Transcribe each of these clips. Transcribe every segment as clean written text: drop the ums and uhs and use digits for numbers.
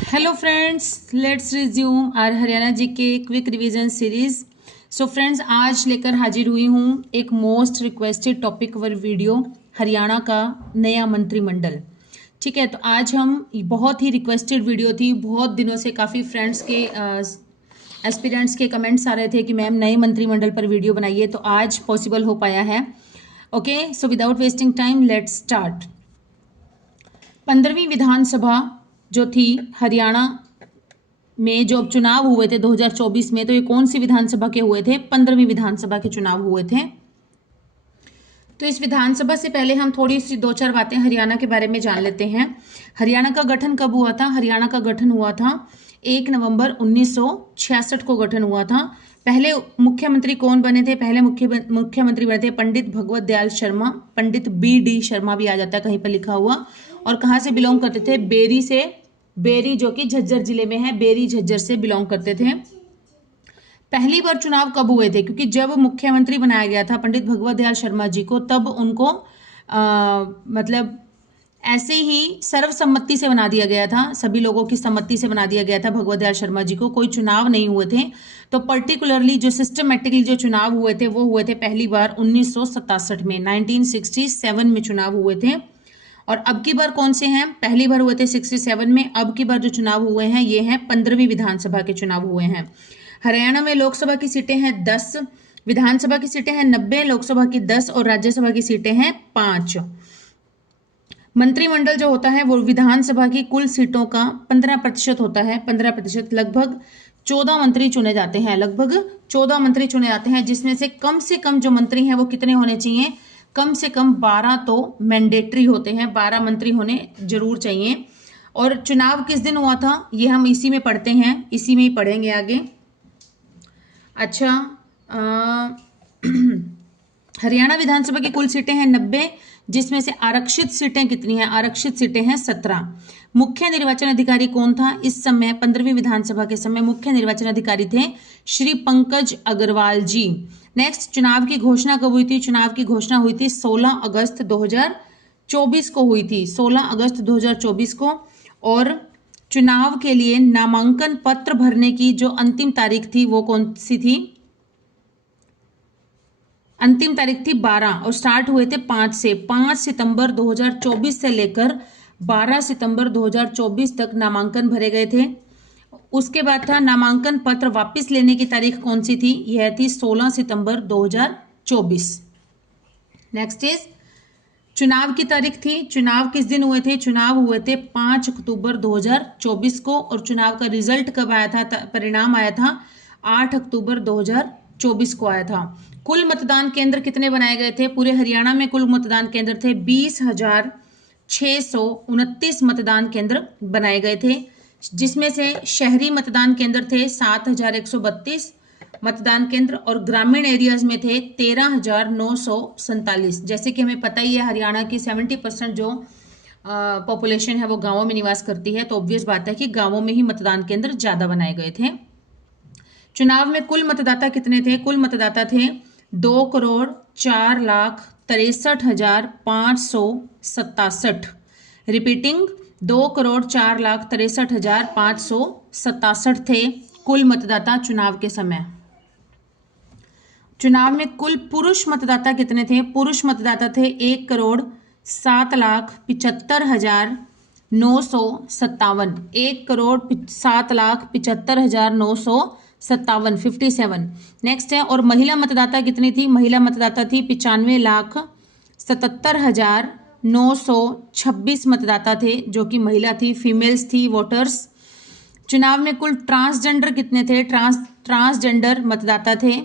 Hello friends, let's resume our Haryana G K quick revision series. So friends, आज लेकर हाजिर हुई हूँ एक मोस्ट रिक्वेस्टेड टॉपिक वर वीडियो, हरियाणा का नया मंत्रिमंडल। ठीक है, तो आज हम बहुत ही रिक्वेस्टेड वीडियो थी, बहुत दिनों से काफ़ी फ्रेंड्स के एस्पिरेंट्स के कमेंट्स आ रहे थे कि मैम नए मंत्रिमंडल पर वीडियो बनाइए, तो आज पॉसिबल हो पाया है। Okay, so without wasting time let's start. 15वीं विधानसभा जो थी हरियाणा में, जो चुनाव हुए थे 2024 में, तो ये कौन सी विधानसभा के हुए थे? 15वीं विधानसभा के चुनाव हुए थे। तो इस विधानसभा से पहले हम थोड़ी सी दो चार बातें हरियाणा के बारे में जान लेते हैं। हरियाणा का गठन कब हुआ था? हरियाणा का गठन हुआ था 1 नवंबर 1966 को गठन हुआ था। पहले मुख्यमंत्री कौन बने थे? पहले मुख्यमंत्री बने थे पंडित भगवत दयाल शर्मा, पंडित BD शर्मा भी आ जाता है कहीं पर लिखा हुआ। और कहाँ से बिलोंग करते थे? बेरी से। बेरी जो कि झज्जर जिले में है, बेरी झज्जर से बिलोंग करते थे। पहली बार चुनाव कब हुए थे? क्योंकि जब मुख्यमंत्री बनाया गया था पंडित भगवत दयाल शर्मा जी को, तब उनको मतलब ऐसे ही सर्वसम्मति से बना दिया गया था, सभी लोगों की सम्मति से बना दिया गया था भगवत दयाल शर्मा जी को, कोई चुनाव नहीं हुए थे। तो पर्टिकुलरली जो सिस्टमेटिकली जो चुनाव हुए थे वो हुए थे पहली बार 1967 में, 1967 में चुनाव हुए थे। और अब की बार कौन से हैं? पहली बार हुए थे 67 में, अब की बार जो चुनाव हुए हैं ये हैं 15वीं विधानसभा के चुनाव हुए हैं। हरियाणा में लोकसभा की सीटें हैं 10, विधानसभा की सीटें हैं 90, लोकसभा की 10 और राज्यसभा की सीटें हैं 5। मंत्रिमंडल जो होता है वो विधानसभा की कुल सीटों का 15% होता है, 15%। लगभग 14 मंत्री चुने जाते हैं, लगभग 14 मंत्री चुने जाते हैं, जिसमें से कम जो मंत्री हैं वो कितने होने चाहिए? कम से कम 12 तो मैंडेटरी होते हैं, 12 मंत्री होने जरूर चाहिए। और चुनाव किस दिन हुआ था ये हम इसी में पढ़ते हैं, इसी में ही पढ़ेंगे आगे। अच्छा, हरियाणा विधानसभा की कुल सीटें हैं 90, जिसमें से आरक्षित सीटें कितनी हैं? आरक्षित सीटें हैं 17। मुख्य निर्वाचन अधिकारी कौन था इस समय? 15वीं विधानसभा के समय मुख्य निर्वाचन अधिकारी थे श्री पंकज अग्रवाल जी। नेक्स्ट, चुनाव की घोषणा कब हुई थी? चुनाव की घोषणा हुई थी 16 अगस्त 2024 को हुई थी, 16 अगस्त 2024 को। और चुनाव के लिए नामांकन पत्र भरने की जो अंतिम तारीख थी वो कौन सी थी? अंतिम तारीख थी 12 और स्टार्ट हुए थे 5 से। 5 सितंबर 2024 से लेकर 12 सितंबर 2024 तक नामांकन भरे गए थे। उसके बाद था नामांकन पत्र वापस लेने की तारीख कौन सी थी? यह थी 16 सितंबर 2024। नेक्स्ट इज चुनाव की तारीख थी। चुनाव किस दिन हुए थे? चुनाव हुए थे 5 अक्टूबर 2024 को। और चुनाव का रिजल्ट कब आया था? परिणाम आया था 8 अक्टूबर 2024 को आया था। कुल मतदान केंद्र कितने बनाए गए थे? पूरे हरियाणा में कुल मतदान केंद्र थे 20,629 मतदान केंद्र बनाए गए थे, जिसमें से शहरी मतदान केंद्र थे 7,132 मतदान केंद्र और ग्रामीण एरियाज में थे 13,947। जैसे कि हमें पता ही है हरियाणा की 70% जो पॉपुलेशन है वो गांवों में निवास करती है, तो ऑब्वियस बात है कि गांवों में ही मतदान केंद्र ज्यादा बनाए गए थे। चुनाव में कुल मतदाता कितने थे? कुल मतदाता थे 2,04,63,567। रिपीटिंग, 2,04,63,567 थे कुल मतदाता चुनाव के समय। चुनाव में कुल पुरुष मतदाता कितने थे? पुरुष मतदाता थे 1,07,75,957। 1,07,75,957, 57। नेक्स्ट है, और महिला मतदाता कितनी थी? महिला मतदाता थी 95,77,926 मतदाता थे, जो कि महिला थी, फीमेल्स थी वोटर्स। चुनाव में कुल ट्रांसजेंडर कितने थे? ट्रांसजेंडर मतदाता थे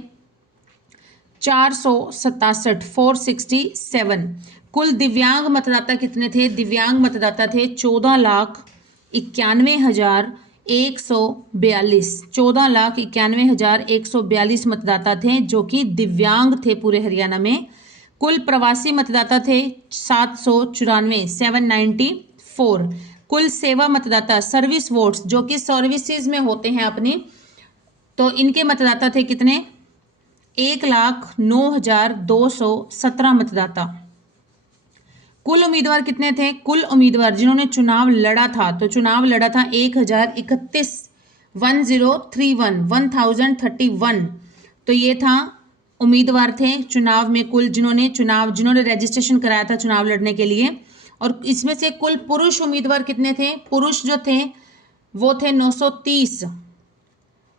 467, 467। कुल दिव्यांग मतदाता कितने थे? दिव्यांग मतदाता थे 14,91,142। 14,91,142 मतदाता थे जो कि दिव्यांग थे पूरे हरियाणा में। कुल प्रवासी मतदाता थे 794, 794। कुल सेवा मतदाता, सर्विस वोट्स, जो कि सर्विसेज में होते हैं अपनी, तो इनके मतदाता थे कितने? 1,09,217 मतदाता। कुल उम्मीदवार कितने थे? कुल उम्मीदवार जिन्होंने चुनाव लड़ा था, तो चुनाव लड़ा था 1031, 1031 तो ये था उम्मीदवार थे चुनाव में कुल जिन्होंने रजिस्ट्रेशन कराया था चुनाव लड़ने के लिए। और इसमें से कुल पुरुष उम्मीदवार कितने थे? पुरुष जो थे वो थे 930,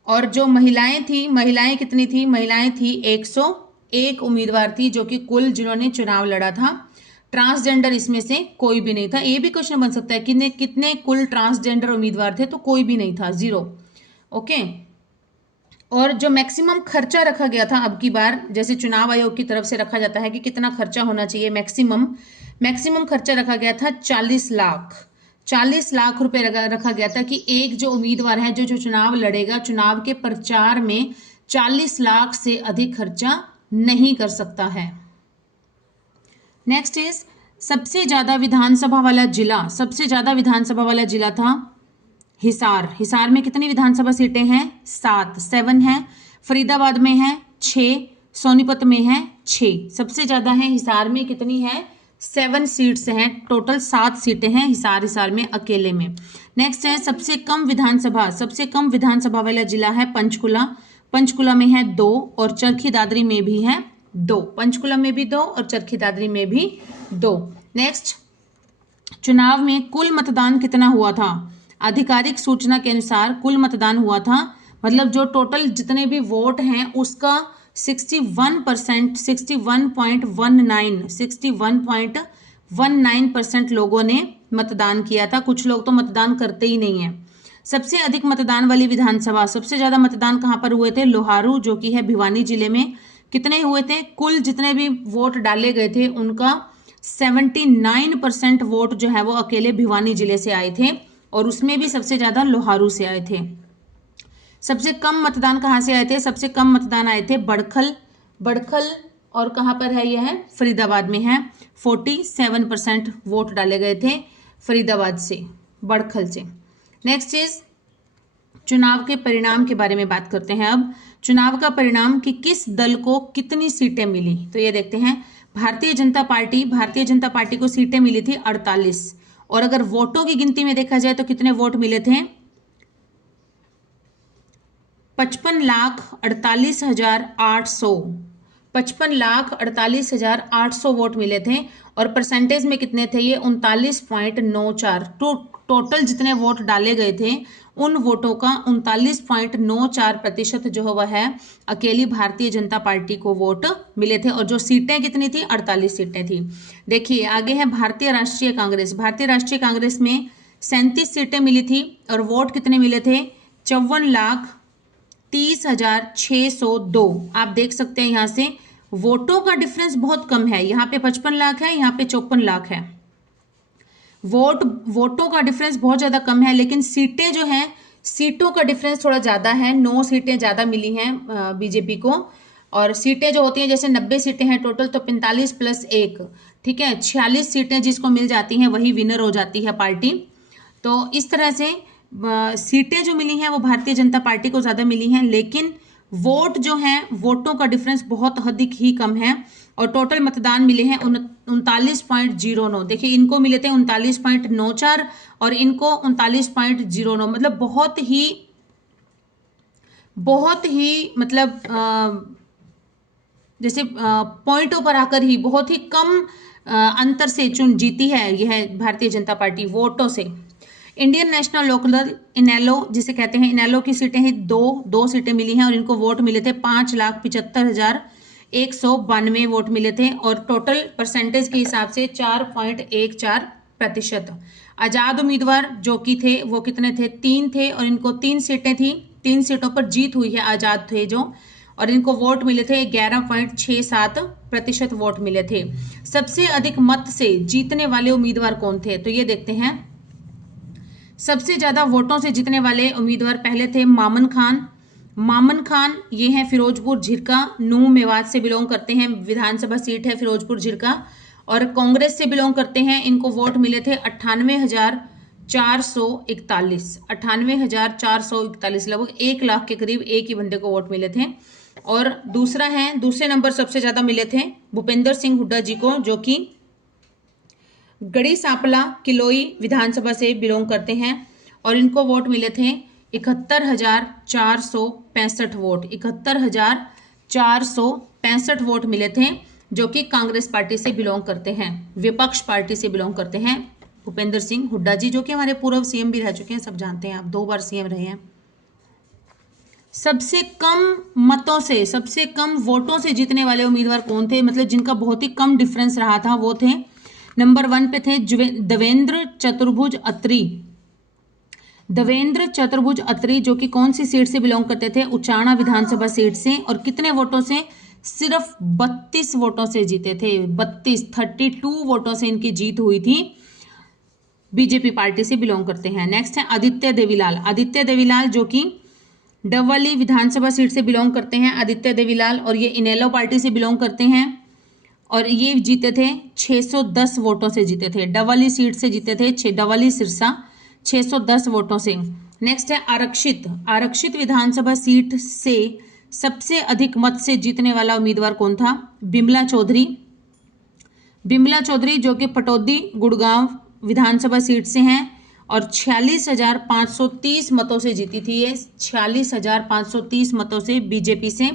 और जो महिलाएं थी, महिलाएं कितनी थी? महिलाएं थी 101 उम्मीदवार थी, जो कि कुल जिन्होंने चुनाव लड़ा था। ट्रांसजेंडर इसमें से कोई भी नहीं था। ये भी क्वेश्चन बन सकता है कि कितने कुल ट्रांसजेंडर उम्मीदवार थे, तो कोई भी नहीं था, 0। ओके। और जो मैक्सिमम खर्चा रखा गया था अब की बार, जैसे चुनाव आयोग की तरफ से रखा जाता है कि कितना खर्चा होना चाहिए, मैक्सिमम खर्चा रखा गया था 40 लाख रुपए रखा गया था कि एक जो उम्मीदवार है जो चुनाव लड़ेगा, चुनाव के प्रचार में 40 लाख से अधिक खर्चा नहीं कर सकता है। नेक्स्ट इज सबसे ज्यादा विधानसभा वाला जिला था हिसार। हिसार में कितनी विधानसभा सीटें हैं? 7 हैं। फरीदाबाद में है 6, सोनीपत में है 6। सबसे ज्यादा है हिसार में, कितनी है? 7 सीट्स हैं। टोटल 7 सीटें हैं हिसार में अकेले में। नेक्स्ट है सबसे कम विधानसभा वाला जिला है पंचकुला में है 2, और चरखी दादरी में भी है 2। पंचकुला में भी 2 और चरखी दादरी में भी 2। नेक्स्ट, चुनाव में कुल मतदान कितना हुआ था? आधिकारिक सूचना के अनुसार कुल मतदान हुआ था, मतलब जो टोटल जितने भी वोट हैं उसका 61% लोगों ने मतदान किया था। कुछ लोग तो मतदान करते ही नहीं है। सबसे अधिक मतदान वाली विधानसभा, सबसे ज्यादा मतदान कहां पर हुए थे? लोहारू, जो कि है भिवानी जिले में। कितने हुए थे? कुल जितने भी वोट डाले गए थे उनका 79% वोट जो है वो अकेले भिवानी जिले से आए थे, और उसमें भी सबसे ज्यादा लोहारू से आए थे। सबसे कम मतदान कहां से आए थे? सबसे कम मतदान आए थे बड़खल, और कहां पर है? यह है फरीदाबाद में है। 47% वोट डाले गए थे फरीदाबाद से, बड़खल से। नेक्स्ट इज चुनाव के परिणाम के बारे में बात करते हैं। अब चुनाव का परिणाम कि किस दल को कितनी सीटें मिली, तो ये देखते हैं। भारतीय जनता पार्टी को सीटें मिली थी 48, और अगर वोटों की गिनती में देखा जाए तो कितने वोट मिले थे? 55,48,800 वोट मिले थे, और परसेंटेज में कितने थे ये? 39.94। टोटल जितने वोट डाले गए थे उन वोटों का 39.94% जो वह है अकेली भारतीय जनता पार्टी को वोट मिले थे। और जो सीटें कितनी थी? 48 सीटें थी। देखिए आगे है भारतीय राष्ट्रीय कांग्रेस में 37 सीटें मिली थी, और वोट कितने मिले थे? 54,30,602। आप देख सकते हैं यहाँ से वोटों का डिफरेंस बहुत कम है। यहाँ पे 55 लाख है, यहाँ पे 54 लाख है। वोटों का डिफरेंस बहुत ज्यादा कम है, लेकिन सीटें जो हैं, सीटों का डिफरेंस थोड़ा ज्यादा है। 9 सीटें ज्यादा मिली हैं बीजेपी को। और सीटें जो होती हैं, जैसे 90 सीटें हैं टोटल, तो 45 + 1, ठीक है, 46 सीटें जिसको मिल जाती हैं वही विनर हो जाती है पार्टी। तो इस तरह से सीटें जो मिली हैं वो भारतीय जनता पार्टी को ज्यादा मिली हैं, लेकिन वोट जो हैं, वोटों का डिफरेंस बहुत अधिक ही कम है। और टोटल मतदान मिले हैं 39.09। देखिए इनको मिले थे 39.94 और इनको 39.09, मतलब बहुत ही मतलब जैसे पॉइंटों पर आकर ही बहुत ही कम अंतर से जीती है यह भारतीय जनता पार्टी वोटों से। इंडियन नेशनल लोकदल इनेलो जिसे कहते हैं, इनेलो की सीटें हैं दो सीटें मिली हैं, और इनको वोट मिले थे 5,75,192 वोट मिले थे, और टोटल परसेंटेज के हिसाब से 4.14%। आजाद उम्मीदवार जो कि थे वो कितने थे? 3 थे, और इनको 3 सीटें थी। 3 सीटों पर जीत हुई है, आजाद थे जो, और इनको वोट मिले थे 11.67% वोट मिले थे। सबसे अधिक मत से जीतने वाले उम्मीदवार कौन थे? तो ये देखते हैं। सबसे ज्यादा वोटों से जीतने वाले उम्मीदवार पहले थे मामन खान। ये हैं फिरोजपुर झिरका, नूह मेवात से बिलोंग करते हैं, विधानसभा सीट है फिरोजपुर झिरका, और कांग्रेस से बिलोंग करते हैं। इनको वोट मिले थे 98,441, लगभग 1 लाख के करीब एक ही बंदे को वोट मिले थे। और दूसरे नंबर सबसे ज्यादा मिले थे भूपेंद्र सिंह हुड्डा जी को, जो कि गढ़ी सांपला किलोई विधानसभा से बिलोंग करते हैं और इनको वोट मिले थे 71,465 वोट। 71,465 वोट मिले थे, जो कि कांग्रेस पार्टी से बिलोंग करते हैं, विपक्ष पार्टी से बिलोंग करते हैं। भूपेंद्र सिंह हुड्डा जी, जो कि हमारे पूर्व सीएम भी रह चुके हैं, सब जानते हैं आप, 2 बार सीएम रहे हैं। सबसे कम मतों से, सबसे कम वोटों से जीतने वाले उम्मीदवार कौन थे, मतलब जिनका बहुत ही कम डिफरेंस रहा था, वो थे नंबर 1 पे थे देवेंद्र चतुर्भुज अत्री। देवेंद्र चतुर्भुज अत्री, जो कि कौन सी सीट से बिलोंग करते थे, उचाना विधानसभा सीट से, और कितने वोटों से, सिर्फ 32 वोटों से जीते थे। 32 वोटों से इनकी जीत हुई थी, बीजेपी पार्टी से बिलोंग करते हैं। नेक्स्ट है आदित्य देवीलाल। आदित्य देवीलाल जो कि डबवाली विधानसभा सीट से बिलोंग करते हैं, आदित्य देवीलाल, और ये इनेलो पार्टी से बिलोंग करते हैं और ये जीते थे 610 वोटों से जीते थे। डबवाली सीट से जीते थे, डबवाली सिरसा, 610 वोटों से। नेक्स्ट है आरक्षित। आरक्षित विधानसभा सीट से सबसे अधिक मत से जीतने वाला उम्मीदवार कौन था, बिमला चौधरी। बिमला चौधरी जो कि पटौदी गुड़गांव विधानसभा सीट से हैं और 46,530 मतों से जीती थी ये। 46,530 मतों से बीजेपी से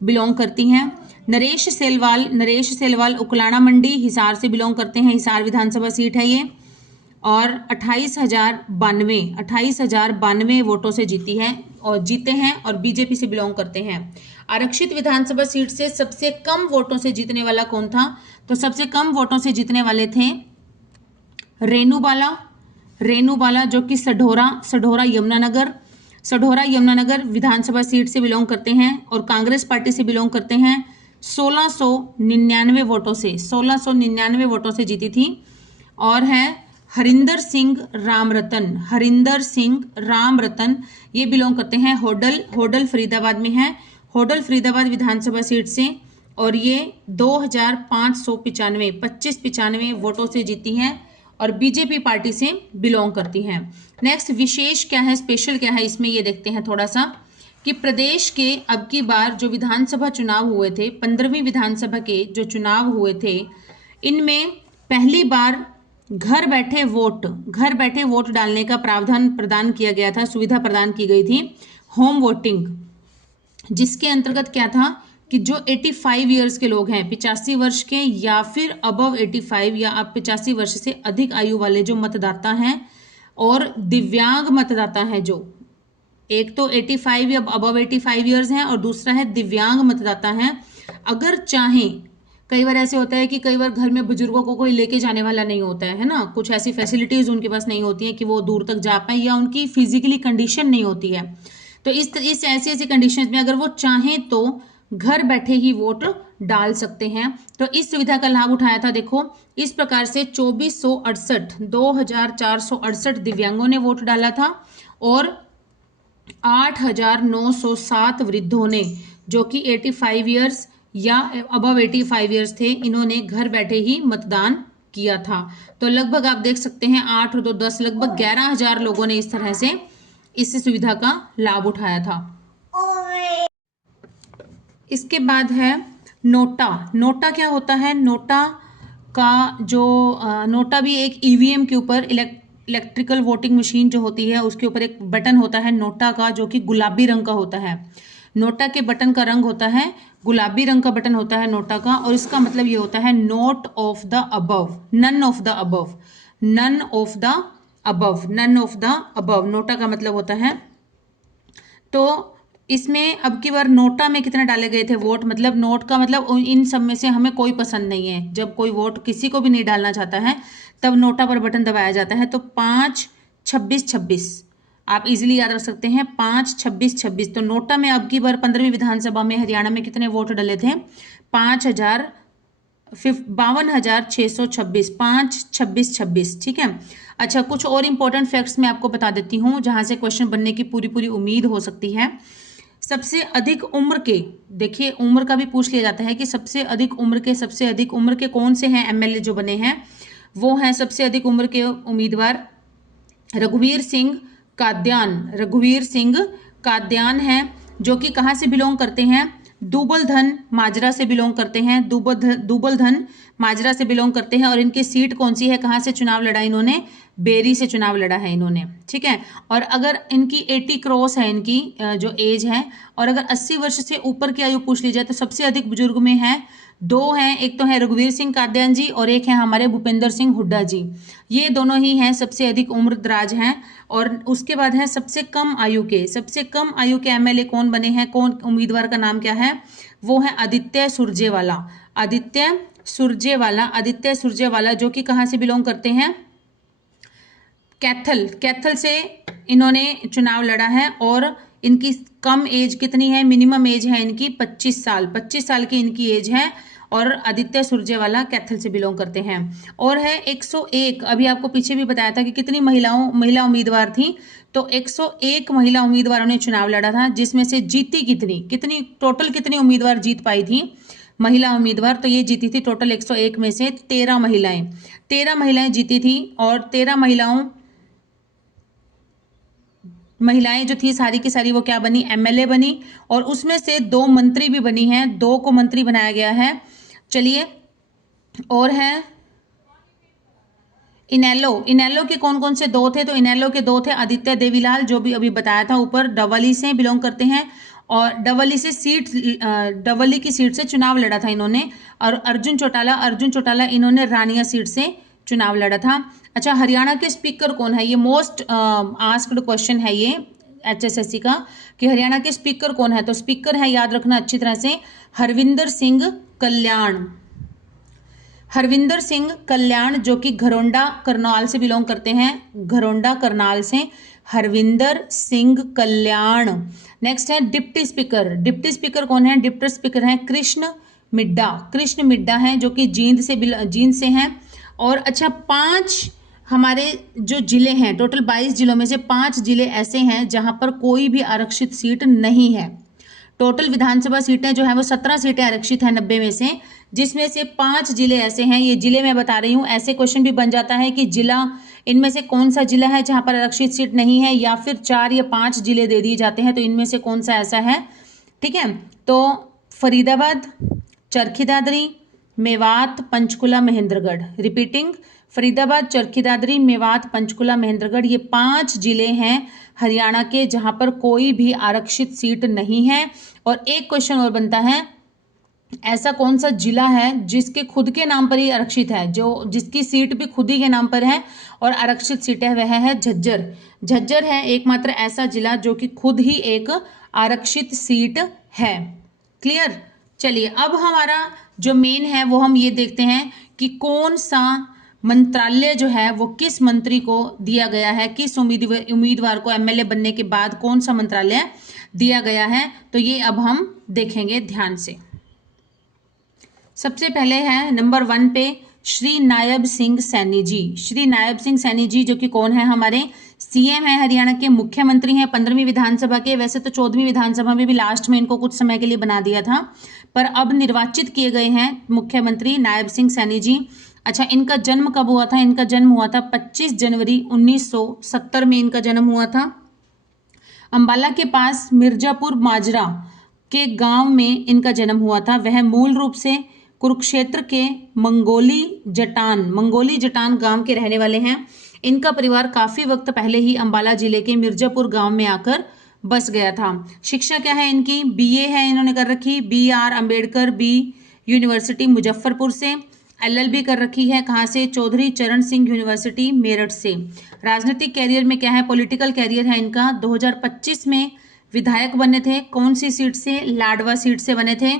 बिलोंग करती हैं। नरेश सेलवाल। नरेश सेलवाल उकलाना मंडी हिसार से बिलोंग करते हैं, हिसार विधानसभा सीट है ये, और 28,092 वोटों से जीती है और जीते हैं और बीजेपी से बिलोंग करते हैं। आरक्षित विधानसभा सीट से सबसे कम वोटों से जीतने वाला कौन था, तो सबसे कम वोटों से जीतने वाले थे रेणुबाला। रेणुबाला जो कि सढौरा यमुनानगर विधानसभा सीट से बिलोंग करते हैं और कांग्रेस पार्टी से बिलोंग करते हैं। 1699 वोटों से, 1699 वोटों से जीती थी। और है हरिंदर सिंह रामरतन, ये बिलोंग करते हैं होडल फरीदाबाद में है, होडल फरीदाबाद विधानसभा सीट से, और ये 2595 वोटों से जीती हैं और बीजेपी पार्टी से बिलोंग करती हैं। नेक्स्ट विशेष क्या है, स्पेशल क्या है, इसमें ये देखते हैं थोड़ा सा कि प्रदेश के अब की बार जो विधानसभा चुनाव हुए थे, 15वीं विधानसभा के जो चुनाव हुए थे, इनमें पहली बार घर बैठे वोट डालने का प्रावधान प्रदान किया गया था, सुविधा प्रदान की गई थी, होम वोटिंग, जिसके अंतर्गत क्या था कि जो 85 ईयर्स के लोग हैं, 85 वर्ष के या फिर अबव 85 या अब 85 वर्ष से अधिक आयु वाले जो मतदाता हैं और दिव्यांग मतदाता हैं, जो एक तो 85 या अबव 85 ईयर्स हैं और दूसरा है दिव्यांग मतदाता हैं, अगर चाहें, कई बार ऐसे होता है कि कई बार घर में बुजुर्गों को कोई लेके जाने वाला नहीं होता है ना, कुछ ऐसी फैसिलिटीज उनके पास नहीं होती है कि वो दूर तक जा पाए या उनकी फिजिकली कंडीशन नहीं होती है, तो इस ऐसी कंडीशंस में अगर वो चाहें तो घर बैठे ही वोट डाल सकते हैं। तो इस सुविधा का लाभ उठाया था, देखो इस प्रकार से 2468 दिव्यांगों ने वोट डाला था और 8,907 वृद्धों ने, जो कि 85 ईयर्स या अबव 85 ईयर्स थे, इन्होंने घर बैठे ही मतदान किया था। तो लगभग आप देख सकते हैं 8 और 2 10, लगभग 11,000 लोगों ने इस तरह से इस सुविधा का लाभ उठाया था। इसके बाद है नोटा। नोटा क्या होता है, नोटा का जो नोटा भी एक ईवीएम के ऊपर, इलेक्ट्रिकल वोटिंग मशीन जो होती है उसके ऊपर एक बटन होता है नोटा का, जो कि गुलाबी रंग का होता है। नोटा के बटन का रंग होता है गुलाबी रंग का बटन होता है नोटा का, और इसका मतलब ये होता है not of the above, none of the above, none of the above, none of the above, NOTA का मतलब होता है। तो इसमें अब की बार नोटा में कितने डाले गए थे वोट, मतलब नोट का मतलब इन सब में से हमें कोई पसंद नहीं है, जब कोई वोट किसी को भी नहीं डालना चाहता है तब नोटा पर बटन दबाया जाता है। तो 5 26 26 आप इजीली याद रख सकते हैं, 5 26 26। तो नोटा में अब की बार 15वीं विधानसभा में हरियाणा में कितने वोट डले थे, 52,626, 5 26 26, ठीक है। अच्छा, कुछ और इंपॉर्टेंट फैक्ट्स मैं आपको बता देती हूँ जहां से क्वेश्चन बनने की पूरी उम्मीद हो सकती है। सबसे अधिक उम्र के, देखिए उम्र का भी पूछ लिया जाता है कि सबसे अधिक उम्र के कौन से हैं एमएलए जो बने हैं, वो हैं सबसे अधिक उम्र के उम्मीदवार रघुवीर सिंह काद्यान हैं, जो कि कहाँ से बिलोंग करते हैं, दूबल धन माजरा से बिलोंग करते हैं, दूबल धन माजरा से बिलोंग करते हैं। और इनकी सीट कौन सी है, कहाँ से चुनाव लड़ा इन्होंने, बेरी से चुनाव लड़ा है इन्होंने, ठीक है। और अगर इनकी 80 क्रॉस है इनकी जो एज है, और अगर 80 वर्ष से ऊपर की आयु पूछ ली जाए तो सबसे अधिक बुजुर्ग में है, दो हैं, एक तो है रघुवीर सिंह कादियान जी और एक है हमारे भूपेंद्र सिंह हुड्डा जी। ये दोनों ही हैं सबसे अधिक उम्र दराज हैं। और उसके बाद है सबसे कम आयु के एमएलए कौन बने हैं, कौन उम्मीदवार का नाम क्या है, वो है आदित्य सुरजेवाला जो कि कहाँ से बिलोंग करते हैं, कैथल से इन्होंने चुनाव लड़ा है। और इनकी कम एज कितनी है, मिनिमम एज है इनकी 25 साल की इनकी एज है। और आदित्य सुरजेवाला कैथल से बिलोंग करते हैं। और है 101, अभी आपको पीछे भी बताया था कि कितनी महिला उम्मीदवार थी, तो 101 महिला उम्मीदवारों ने चुनाव लड़ा था, जिसमें से जीती कितनी टोटल कितनी उम्मीदवार जीत पाई थी महिला उम्मीदवार, तो ये जीती थी टोटल 101 में से 13 महिलाएं जीती थी। और 13 महिलाएं जो थी सारी की सारी वो क्या बनी, एमएलए बनी। और उसमें से 2 मंत्री भी बनी हैं, 2 को मंत्री बनाया गया है। चलिए, और है इनेलो के कौन कौन से 2 थे, तो इनेलो के 2 थे आदित्य देवीलाल, जो भी अभी बताया था ऊपर, डवली से बिलोंग करते हैं। और डवली की सीट से चुनाव लड़ा था इन्होंने। और अर्जुन चौटाला इन्होंने रानिया सीट से चुनाव लड़ा था। अच्छा, हरियाणा के स्पीकर कौन है, ये मोस्ट आस्क्ड क्वेश्चन है ये HSSC का, कि हरियाणा के स्पीकर कौन है। तो स्पीकर है, याद रखना अच्छी तरह से, हरविंदर सिंह कल्याण जो कि घरोंडा करनाल से बिलोंग करते हैं, घरोंडा करनाल से हरविंदर सिंह कल्याण। नेक्स्ट है डिप्टी स्पीकर कौन है, डिप्टी स्पीकर है कृष्ण मिड्डा हैं, जो कि जींद से हैं। और अच्छा, 5 हमारे जो जिले हैं, टोटल 22 जिलों में से 5 जिले ऐसे हैं जहां पर कोई भी आरक्षित सीट नहीं है। टोटल विधानसभा सीटें जो है वो 17 सीटें आरक्षित हैं 90 में से, जिसमें से 5 जिले ऐसे हैं। ये जिले मैं बता रही हूँ, ऐसे क्वेश्चन भी बन जाता है कि जिला, इनमें से कौन सा जिला है जहां पर आरक्षित सीट नहीं है, या फिर 4 या 5 जिले दे दिए जाते हैं, तो इनमें से कौन सा ऐसा है, ठीक है। तो फरीदाबाद, चरखी दादरी, मेवात, पंचकुला, महेंद्रगढ़। रिपीटिंग, फरीदाबाद, चरखी दादरी, मेवात, पंचकुला, महेंद्रगढ़, ये 5 जिले हैं हरियाणा के जहां पर कोई भी आरक्षित सीट नहीं है। और एक क्वेश्चन और बनता है, ऐसा कौन सा जिला है जिसके खुद के नाम पर ही आरक्षित है, जिसकी सीट भी खुद ही के नाम पर है और आरक्षित सीट है, वह है झज्जर है एकमात्र ऐसा जिला जो कि खुद ही एक आरक्षित सीट है। क्लियर। चलिए, अब हमारा जो मेन है वो हम ये देखते हैं कि कौन सा मंत्रालय जो है वो किस मंत्री को दिया गया है, किस उम्मीदवार को एमएलए बनने के बाद कौन सा मंत्रालय दिया गया है, तो ये अब हम देखेंगे ध्यान से। सबसे पहले है नंबर 1 पे श्री नायब सिंह सैनी जी जो कि कौन है, हमारे सीएम है हरियाणा के, मुख्यमंत्री हैं 15वीं विधानसभा के। वैसे तो 14वीं विधानसभा में भी लास्ट में इनको कुछ समय के लिए बना दिया था, पर अब निर्वाचित किए गए हैं मुख्यमंत्री नायब सिंह सैनी जी। अच्छा, इनका जन्म कब हुआ था, इनका जन्म हुआ था 25 जनवरी 1970 में इनका जन्म हुआ था। अंबाला के पास मिर्जापुर माजरा के गांव में इनका जन्म हुआ था। वह मूल रूप से कुरुक्षेत्र के मंगोली जटान गांव के रहने वाले हैं। इनका परिवार काफी वक्त पहले ही अंबाला जिले के मिर्जापुर गांव में आकर बस गया था। शिक्षा क्या है इनकी, बीए है इन्होंने कर रखी, BR अम्बेडकर यूनिवर्सिटी मुजफ्फरपुर से। LLB कर रखी है कहाँ से, चौधरी चरण सिंह यूनिवर्सिटी मेरठ से। राजनीतिक कैरियर में क्या है, पॉलिटिकल कैरियर है इनका। 2025 में विधायक बने थे, कौन सी सीट से, लाडवा सीट से बने थे,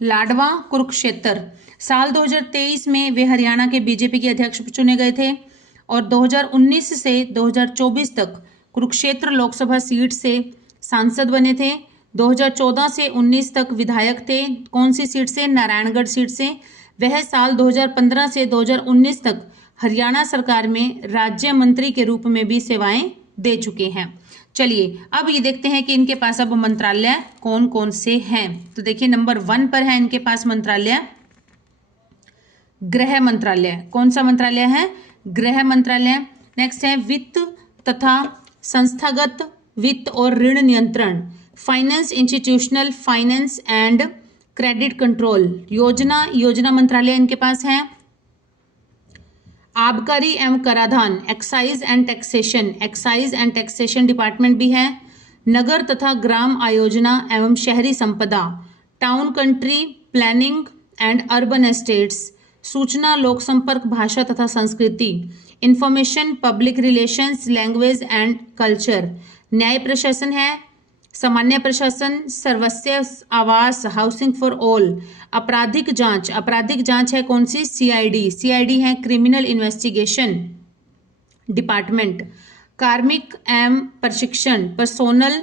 लाडवा कुरुक्षेत्र। साल 2023 में वे हरियाणा के बीजेपी के अध्यक्ष चुने गए थे। और 2019 से 2024 तक कुरुक्षेत्र लोकसभा सीट से सांसद बने थे। 2014 से 19 तक विधायक थे, कौन सी सीट से, नारायणगढ़ सीट से। वह साल 2015 से 2019 तक हरियाणा सरकार में राज्य मंत्री के रूप में भी सेवाएं दे चुके हैं। चलिए, अब ये देखते हैं कि इनके पास अब मंत्रालय कौन कौन से हैं। तो देखिए, नंबर 1 पर है इनके पास मंत्रालय गृह मंत्रालय। कौन सा मंत्रालय है, गृह मंत्रालय। नेक्स्ट है वित्त तथा संस्थागत वित्त और ऋण नियंत्रण। Finance, institutional finance and credit control. योजना मंत्रालय इनके पास है। आबकारी एवं कराधान, एक्साइज एंड टैक्सेशन डिपार्टमेंट भी है। नगर तथा ग्राम आयोजना एवं शहरी संपदा, town country planning and urban estates. सूचना लोक संपर्क भाषा तथा संस्कृति, information public relations language and culture. न्याय प्रशासन है। सामान्य प्रशासन, सर्वस्व आवास हाउसिंग फॉर ऑल। आपराधिक जांच है कौन सी? सीआईडी है क्रिमिनल इन्वेस्टिगेशन डिपार्टमेंट। कार्मिक एवं प्रशिक्षण पर्सोनल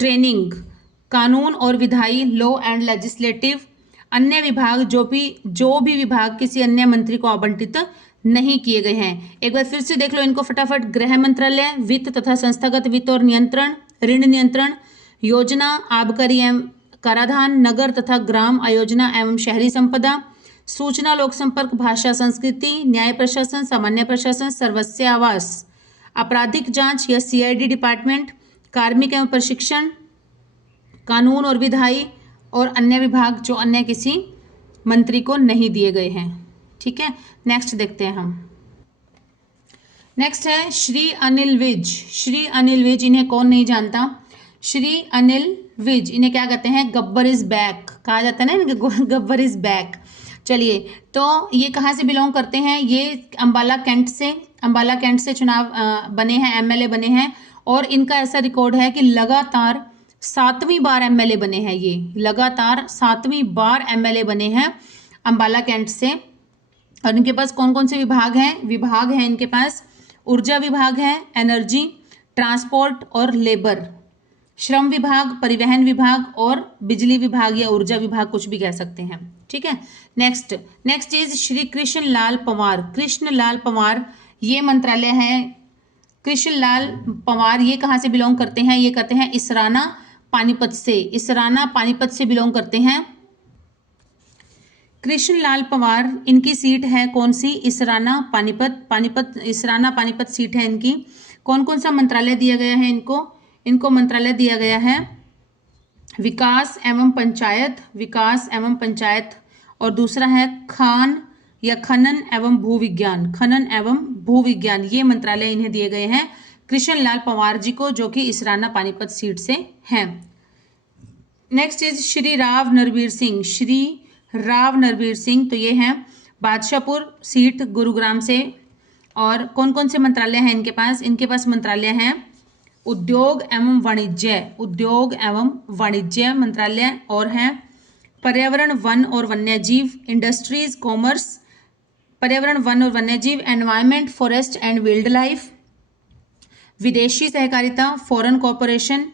ट्रेनिंग। कानून और विधायी लॉ एंड लेजिस्लेटिव। अन्य विभाग, जो भी विभाग किसी अन्य मंत्री को आवंटित नहीं किए गए हैं। एक बार फिर से देख लो इनको फटाफट। गृह मंत्रालय, वित्त तथा संस्थागत वित्त और नियंत्रण, ऋण नियंत्रण। योजना, आबकारी एवं कराधान, नगर तथा ग्राम आयोजना एवं शहरी संपदा। सूचना लोक संपर्क भाषा संस्कृति, न्याय प्रशासन, सामान्य प्रशासन, सर्वस्व आवास। आपराधिक जांच या सीआईडी डिपार्टमेंट। कार्मिक एवं प्रशिक्षण, कानून और विधायी, और अन्य विभाग जो अन्य किसी मंत्री को नहीं दिए गए हैं। ठीक है, नेक्स्ट देखते हैं हम। नेक्स्ट है श्री अनिल विज। इन्हें कौन नहीं जानता? श्री अनिल विज, इन्हें क्या कहते हैं? गब्बर इज बैक कहा जाता है ना इनके, गब्बर इज बैक। चलिए, तो ये कहाँ से बिलोंग करते हैं? ये अंबाला कैंट से चुनाव बने हैं, एमएलए बने हैं। और इनका ऐसा रिकॉर्ड है कि लगातार 7वीं बार एमएलए बने हैं। ये लगातार 7वीं बार एमएलए बने हैं अंबाला कैंट से। और इनके पास कौन कौन से विभाग हैं इनके पास? ऊर्जा विभाग है, एनर्जी, ट्रांसपोर्ट और लेबर, श्रम विभाग, परिवहन विभाग और बिजली विभाग या ऊर्जा विभाग, कुछ भी कह सकते हैं। ठीक है, नेक्स्ट इज श्री कृष्णलाल पंवार। ये मंत्रालय है। कृष्णलाल पंवार ये कहाँ से बिलोंग करते हैं? ये कहते हैं इसराना पानीपत से बिलोंग करते हैं। कृष्णलाल पंवार, इनकी सीट है कौन सी? इसराना पानीपत सीट है इनकी। कौन कौन सा मंत्रालय दिया गया है इनको मंत्रालय दिया गया है विकास एवं पंचायत, और दूसरा है खनन एवं भूविज्ञान। ये मंत्रालय इन्हें दिए गए हैं कृष्णलाल पंवार जी को, जो कि इसराना पानीपत सीट से हैं। Next is Shri Rao Narvir Singh. तो ये हैं बादशाहपुर सीट गुरुग्राम से। और कौन कौन से मंत्रालय हैं इनके पास मंत्रालय हैं उद्योग एवं वाणिज्य मंत्रालय, और हैं पर्यावरण वन और वन्यजीव, इंडस्ट्रीज, कॉमर्स, पर्यावरण वन और वन्यजीव, environment, forest and wild life, विदेशी सहकारिता, फॉरेन कॉर्पोरेशन,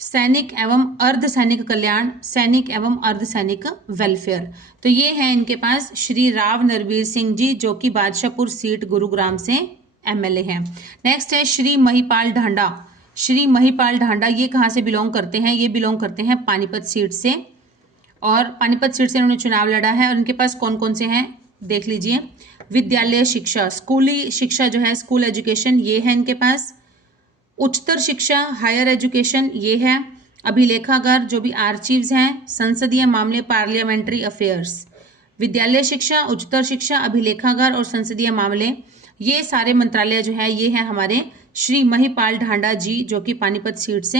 सैनिक एवं अर्धसैनिक कल्याण, सैनिक एवं अर्धसैनिक वेलफेयर। तो ये हैं इनके पास श्री राव नरवीर सिंह जी, जो कि बादशाहपुर सीट गुरुग्राम से एमएलए हैं। नेक्स्ट है श्री महिपाल ढांडा। ये कहाँ से बिलोंग करते हैं? ये बिलोंग करते हैं पानीपत सीट से, और पानीपत सीट से इन्होंने चुनाव लड़ा है। और इनके पास कौन कौन से हैं देख लीजिए। विद्यालय शिक्षा, स्कूली शिक्षा जो है, स्कूल एजुकेशन, ये है इनके पास। उच्चतर शिक्षा, हायर एजुकेशन, ये है। अभिलेखागार, जो भी आर्चीव्स हैं, संसदीय मामले, पार्लियामेंट्री अफेयर्स। विद्यालय शिक्षा, उच्चतर शिक्षा, अभिलेखागार और संसदीय मामले, ये सारे मंत्रालय जो है ये है हमारे श्री महिपाल ढांडा जी, जो कि पानीपत सीट से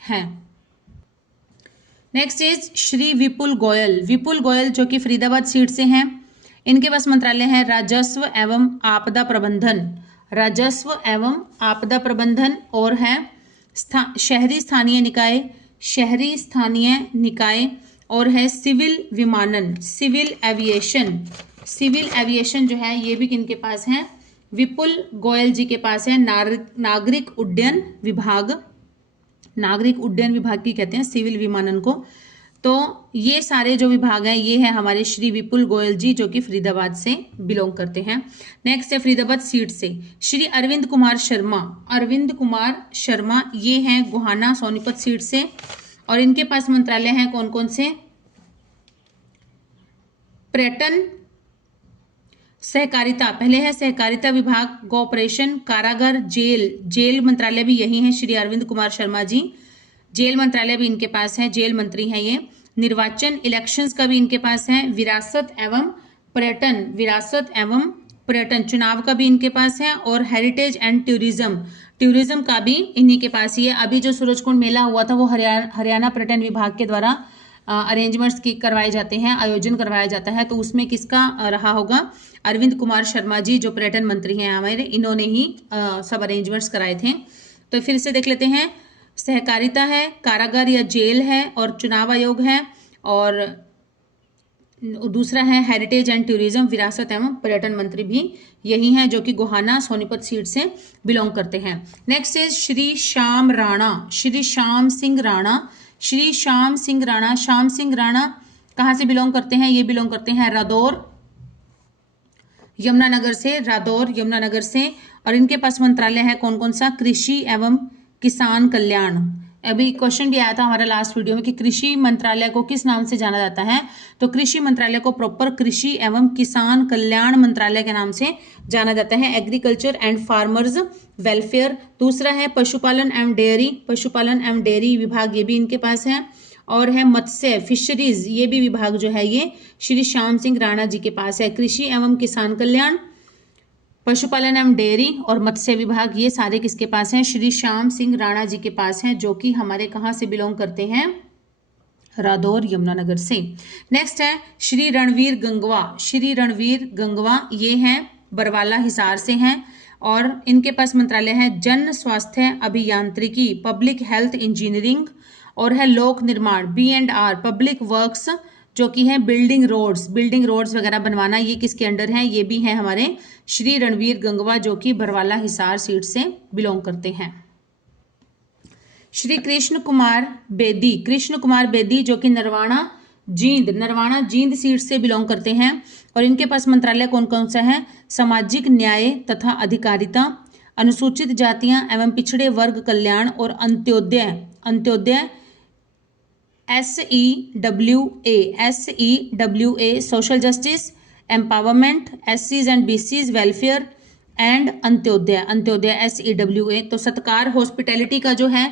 हैं। नेक्स्ट इज श्री विपुल गोयल, जो कि फरीदाबाद सीट से हैं। इनके पास मंत्रालय है राजस्व एवं आपदा प्रबंधन, और है शहरी स्थानीय निकाय, और है सिविल विमानन, सिविल एविएशन जो है ये भी किनके पास है? विपुल गोयल जी के पास है। नागरिक उड्डयन विभाग की कहते हैं सिविल विमानन को। तो ये सारे जो विभाग हैं ये है हमारे श्री विपुल गोयल जी, जो कि फरीदाबाद से बिलोंग करते हैं। नेक्स्ट है फरीदाबाद सीट से श्री अरविंद कुमार शर्मा, ये हैं गोहाना सोनीपत सीट से। और इनके पास मंत्रालय हैं कौन कौन से? पर्यटन, सहकारिता, पहले है सहकारिता विभाग, कोऑपरेशन, कारागार, जेल मंत्रालय भी यही है श्री अरविंद कुमार शर्मा जी। जेल मंत्रालय भी इनके पास है, जेल मंत्री हैं ये। निर्वाचन इलेक्शंस का भी इनके पास है। विरासत एवं पर्यटन, विरासत एवं पर्यटन चुनाव का भी इनके पास है। और हेरिटेज एंड टूरिज्म, टूरिज्म का भी इन्हीं के पास ही है। अभी जो सूरजकुंड मेला हुआ था वो हरियाणा पर्यटन विभाग के द्वारा अरेंजमेंट्स की करवाए जाते हैं, आयोजन करवाया जाता है। तो उसमें किसका रहा होगा? अरविंद कुमार शर्मा जी जो पर्यटन मंत्री हैं हमारे, इन्होंने ही सब अरेंजमेंट्स कराए थे। तो फिर से देख लेते हैं। सहकारिता है, कारागार या जेल है, और चुनाव आयोग है, और दूसरा है हेरिटेज एंड टूरिज्म, विरासत एवं पर्यटन मंत्री भी यही हैं जो कि गोहाना सोनीपत सीट से बिलोंग करते हैं। Next is Shri Shyam Rana, Shri Shyam Singh Rana, Shri Shyam Singh Rana. श्याम सिंह राणा कहाँ से बिलोंग करते हैं? ये बिलोंग करते हैं रादौर यमुनानगर से, रादौर यमुनानगर से। और इनके पास मंत्रालय है कौन कौन सा? कृषि एवं किसान कल्याण। अभी क्वेश्चन भी आया था हमारा लास्ट वीडियो में कि कृषि मंत्रालय को किस नाम से जाना जाता है? तो कृषि मंत्रालय को प्रॉपर कृषि एवं किसान कल्याण मंत्रालय के नाम से जाना जाता है, एग्रीकल्चर एंड फार्मर्स वेलफेयर। दूसरा है पशुपालन एवं डेयरी, पशुपालन एवं डेयरी विभाग, ये भी इनके पास है। और है मत्स्य फिशरीज, ये भी विभाग जो है ये श्री श्याम सिंह राणा जी के पास है। कृषि एवं किसान कल्याण, पशुपालन एवं डेयरी और मत्स्य विभाग, ये सारे किसके पास हैं? श्री श्याम सिंह राणा जी के पास हैं, जो कि हमारे कहाँ से बिलोंग करते हैं? रादौर यमुनानगर से। नेक्स्ट है श्री रणवीर गंगवा, श्री रणवीर गंगवा, ये हैं बरवाला हिसार से हैं। और इनके पास मंत्रालय है जन स्वास्थ्य अभियांत्रिकी, पब्लिक हेल्थ इंजीनियरिंग। और है लोक निर्माण, B&R, पब्लिक वर्क्स, जो कि है बिल्डिंग रोड्स वगैरह बनवाना, ये किसके अंडर है? ये भी है हमारे श्री रणवीर गंगवा, जो कि बरवाला हिसार सीट से बिलोंग करते हैं। श्री कृष्ण कुमार बेदी, कृष्ण कुमार बेदी जो कि नरवाना जींद सीट से बिलोंग करते हैं। और इनके पास मंत्रालय कौन कौन सा है? सामाजिक न्याय तथा अधिकारिता, अनुसूचित जातियां एवं पिछड़े वर्ग कल्याण, और Antyodaya SEWA, social justice, empowerment, SCs and BCs welfare, and Antyodaya SEWA। तो सत्कार हॉस्पिटैलिटी का जो है,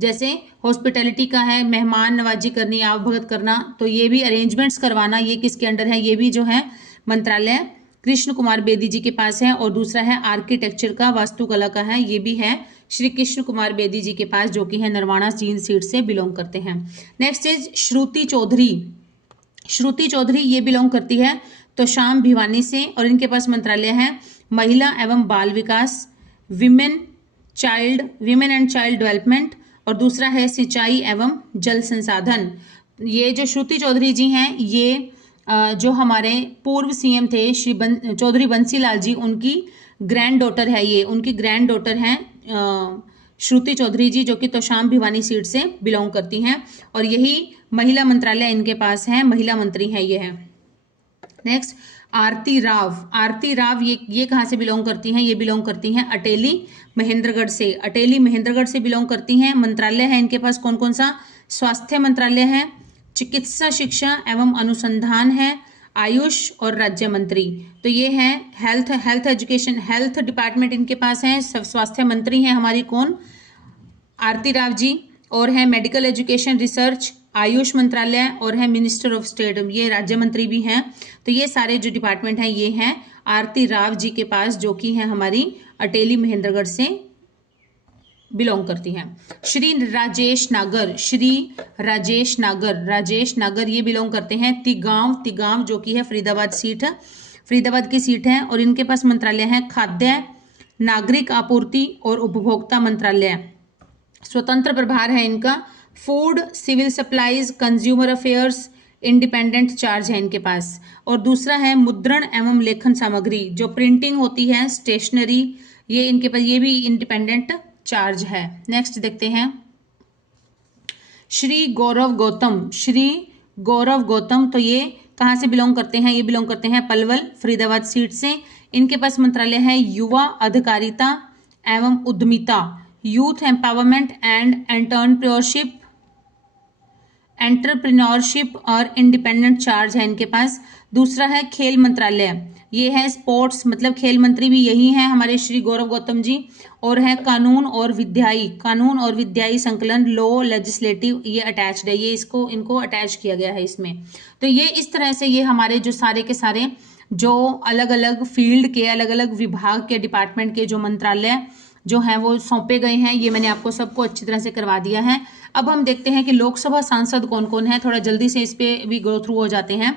जैसे हॉस्पिटैलिटी का है मेहमान नवाजी करनी, आवभगत करना, तो ये भी अरेंजमेंट्स करवाना, ये किसके अंडर है? ये भी जो है मंत्रालय कृष्ण कुमार बेदी जी के पास है। और दूसरा है आर्किटेक्चर का, वास्तुकला का है, ये भी है श्री कृष्ण कुमार बेदी जी के पास, जो कि है नरवाना जींद सीट से बिलोंग करते हैं। नेक्स्ट इज श्रुति चौधरी, श्रुति चौधरी ये बिलोंग करती है तो शाम भिवानी से। और इनके पास मंत्रालय है महिला एवं बाल विकास, विमेन एंड चाइल्ड डेवलपमेंट। और दूसरा है सिंचाई एवं जल संसाधन। ये जो श्रुति चौधरी जी हैं, ये जो हमारे पूर्व CM थे श्री चौधरी बंसीलाल जी, उनकी ग्रैंड डॉटर है, ये उनकी ग्रैंड डॉटर हैं श्रुति चौधरी जी, जो कि तोशाम भिवानी सीट से बिलोंग करती हैं। और यही महिला मंत्रालय इनके पास है, महिला मंत्री हैं ये है। नेक्स्ट आरती राव ये कहाँ से बिलोंग करती हैं? ये बिलोंग करती हैं अटेली महेंद्रगढ़ से बिलोंग करती हैं। मंत्रालय है इनके पास कौन कौन सा? स्वास्थ्य मंत्रालय है, चिकित्सा शिक्षा एवं अनुसंधान है, आयुष और राज्य मंत्री। तो ये है हेल्थ एजुकेशन, हेल्थ डिपार्टमेंट इनके पास है। स्वास्थ्य मंत्री हैं हमारी कौन? आरती राव जी। और है मेडिकल एजुकेशन रिसर्च, आयुष मंत्रालय, और है मिनिस्टर ऑफ स्टेट, ये राज्य मंत्री भी हैं। तो ये सारे जो डिपार्टमेंट हैं ये हैं आरती राव जी के पास, जो कि हैं हमारी अटेली महेंद्रगढ़ से बिलोंग करती हैं। श्री राजेश नागर ये बिलोंग करते हैं तिगांव, जो कि है फरीदाबाद की सीट है। और इनके पास मंत्रालय है खाद्य नागरिक आपूर्ति और उपभोक्ता मंत्रालय, स्वतंत्र प्रभार है इनका। Food, civil supplies, consumer affairs, independent charge है इनके पास। और दूसरा है मुद्रण एवं लेखन सामग्री, जो प्रिंटिंग होती है, स्टेशनरी, ये इनके पास, ये भी इंडिपेंडेंट चार्ज है। नेक्स्ट देखते हैं श्री गौरव गौतम, तो ये कहाँ से बिलोंग करते हैं? ये बिलोंग करते हैं पलवल फरीदाबाद सीट से। इनके पास मंत्रालय है युवा अधिकारिता एवं उद्यमिता, यूथ एम्पावरमेंट एंड एंटरप्रेन्योरशिप और इंडिपेंडेंट चार्ज है इनके पास। दूसरा है खेल मंत्रालय, ये है स्पोर्ट्स, मतलब खेल मंत्री भी यही हैं हमारे श्री गौरव गौतम जी। और है कानून और विद्याई संकलन, लॉ लेजिस्लेटिव, ये अटैच्ड है, ये इनको अटैच किया गया है इसमें। तो ये इस तरह से ये हमारे जो सारे के सारे जो अलग अलग फील्ड के, अलग अलग विभाग के, डिपार्टमेंट के जो मंत्रालय जो हैं वो सौंपे गए हैं, ये मैंने आपको सबको अच्छी तरह से करवा दिया है। अब हम देखते हैं कि लोकसभा सांसद कौन कौन है, थोड़ा जल्दी से इस पे भी गो थ्रू हो जाते हैं।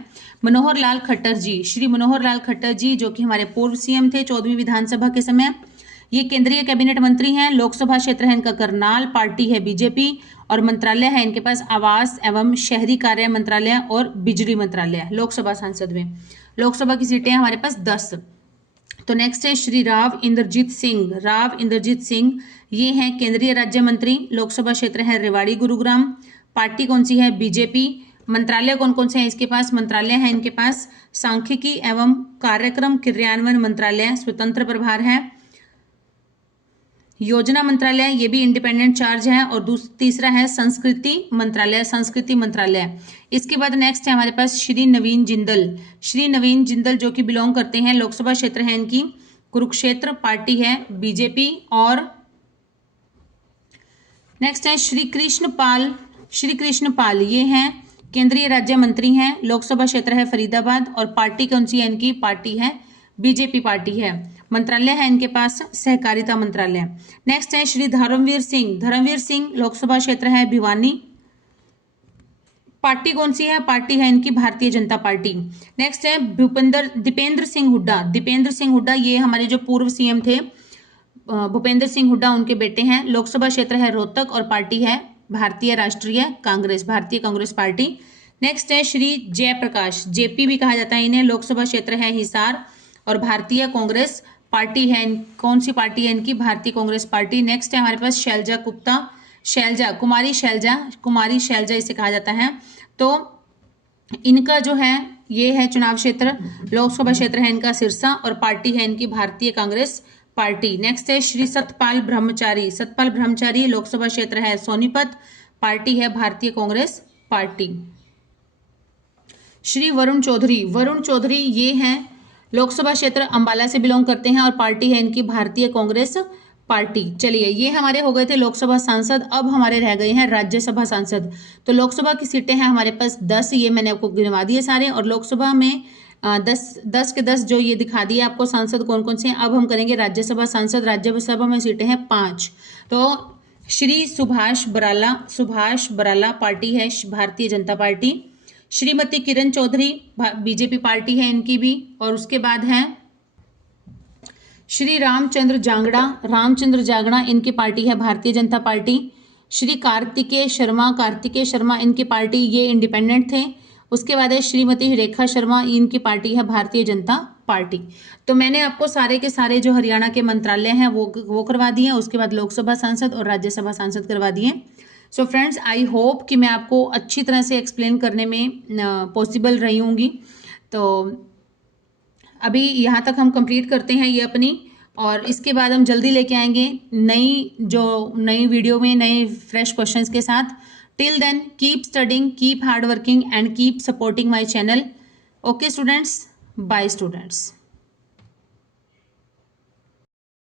मनोहर लाल खट्टर जी, श्री मनोहर लाल खट्टर जी जो कि हमारे पूर्व सीएम थे 14वीं विधानसभा के समय। ये केंद्रीय कैबिनेट मंत्री हैं। लोकसभा क्षेत्र है इनका करनाल, पार्टी है बीजेपी, और मंत्रालय है इनके पास आवास एवं शहरी कार्य मंत्रालय और बिजली मंत्रालय। लोकसभा सांसद में लोकसभा की सीटें हैं हमारे पास 10। तो नेक्स्ट है श्री राव इंद्रजीत सिंह, ये हैं केंद्रीय राज्य मंत्री। लोकसभा क्षेत्र है रेवाड़ी गुरुग्राम। पार्टी कौन सी है? बीजेपी। मंत्रालय कौन कौन से हैं इसके पास? मंत्रालय है इनके पास सांख्यिकी एवं कार्यक्रम क्रियान्वयन मंत्रालय, स्वतंत्र प्रभार है। योजना मंत्रालय, ये भी इंडिपेंडेंट चार्ज है। और तीसरा है संस्कृति मंत्रालय। इसके बाद नेक्स्ट है हमारे पास श्री नवीन जिंदल जो कि बिलोंग करते हैं, लोकसभा क्षेत्र है इनकी कुरुक्षेत्र, पार्टी है बीजेपी। और नेक्स्ट है श्री कृष्ण पाल, ये हैं केंद्रीय राज्य मंत्री हैं। लोकसभा क्षेत्र है फरीदाबाद, और पार्टी कौन सी है इनकी? पार्टी है बीजेपी पार्टी है। मंत्रालय है इनके पास सहकारिता मंत्रालय। नेक्स्ट है श्री धर्मवीर सिंह, लोकसभा क्षेत्र है भिवानी, पार्टी कौन सी है? पार्टी है इनकी भारतीय जनता पार्टी। नेक्स्ट है दीपेंद्र सिंह हुड्डा, ये हमारे जो पूर्व सीएम थे भूपेंद्र सिंह हुड्डा, उनके बेटे हैं। लोकसभा क्षेत्र है रोहतक, और पार्टी है भारतीय कांग्रेस पार्टी। नेक्स्ट है श्री जयप्रकाश, जेपी भी कहा जाता है इन्हें। लोकसभा क्षेत्र है हिसार, और भारतीय कांग्रेस पार्टी है। कौन सी पार्टी है इनकी? भारतीय कांग्रेस पार्टी। नेक्स्ट है हमारे पास कुमारी शैलजा इसे कहा जाता है। तो इनका जो है ये है चुनाव क्षेत्र, लोकसभा क्षेत्र है इनका सिरसा, और पार्टी है इनकी भारतीय कांग्रेस पार्टी। नेक्स्ट है श्री सतपाल ब्रह्मचारी, लोकसभा क्षेत्र है सोनीपत, पार्टी है भारतीय कांग्रेस पार्टी। श्री वरुण चौधरी, ये हैं लोकसभा क्षेत्र अंबाला से बिलोंग करते हैं, और पार्टी है इनकी भारतीय कांग्रेस पार्टी। चलिए, ये हमारे हो गए थे लोकसभा सांसद। अब हमारे रह गए हैं राज्यसभा सांसद। तो लोकसभा की सीटें हैं हमारे पास 10, ये मैंने आपको गिनवा दिए सारे। और लोकसभा में 10 के 10 जो ये दिखा दिए आपको सांसद कौन कौन से हैं। अब हम करेंगे राज्यसभा सांसद। राज्यसभा में सीटें हैं 5। तो श्री सुभाष बराला, पार्टी है Bharatiya Janata party. Shrimati Kiran Chaudhary, BJP party है इनकी भी। और उसके बाद हैं श्री रामचंद्र जांगड़ा, इनकी पार्टी है भारतीय जनता पार्टी। श्री कार्तिकेय शर्मा, इनकी पार्टी, ये इंडिपेंडेंट थे। उसके बाद है श्रीमती रेखा शर्मा, इनकी पार्टी है भारतीय जनता पार्टी। तो मैंने आपको सारे के सारे जो हरियाणा के मंत्रालय हैं वो करवा दिए। उसके बाद लोकसभा सांसद और राज्यसभा सांसद करवा दिए। सो फ्रेंड्स, आई होप कि मैं आपको अच्छी तरह से एक्सप्लेन करने में पॉसिबल रही होंगी। तो अभी यहाँ तक हम कंप्लीट करते हैं ये अपनी, और इसके बाद हम जल्दी लेके आएंगे नई वीडियो में नए फ्रेश क्वेश्चंस के साथ। Till then keep studying, keep hard working and keep supporting my channel. Okay students, bye students.